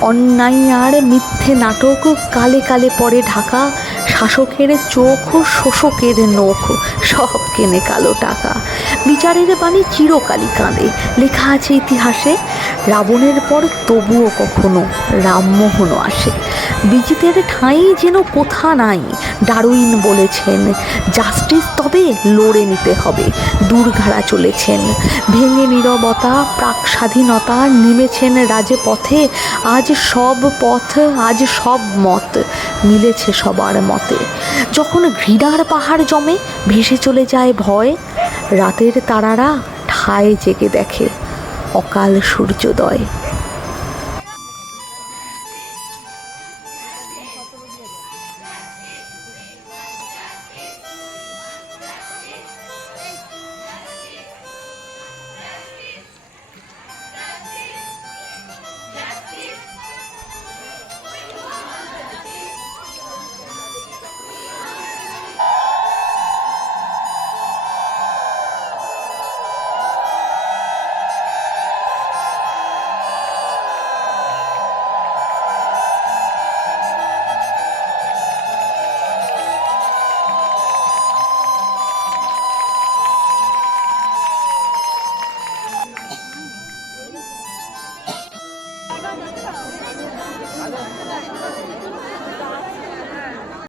অন্যায় আর মিথ্যে নাটক কালে কালে পরে ঢাকা। শাসকের চোখ, শোষকের নখ, সব কেনে কালো টাকা। বিচারের বাণী চিরকালই কাঁদে। লেখা আছে ইতিহাসে, রাবণের পর তবুও কখনো রামমোহনও আসে। বিজিতের ঠাঁই যেন কোথা নাই, ডারুইন বলেছেন, জাস্টিস তবে লড়ে নিতে হবে, দুর্ঘাড়া চলেছেন। ভেঙে নীরবতা, প্রাক স্বাধীনতা নেমেছেন রাজপথে, আজ সব পথ, আজ সব মত মিলেছে সবার মতে। যখন ঘৃণার পাহাড় জমে, ভেসে চলে যায় ভয় রাতের তারারা ঠায় জেগে দেখে অকাল সূর্যোদয়। I don't know.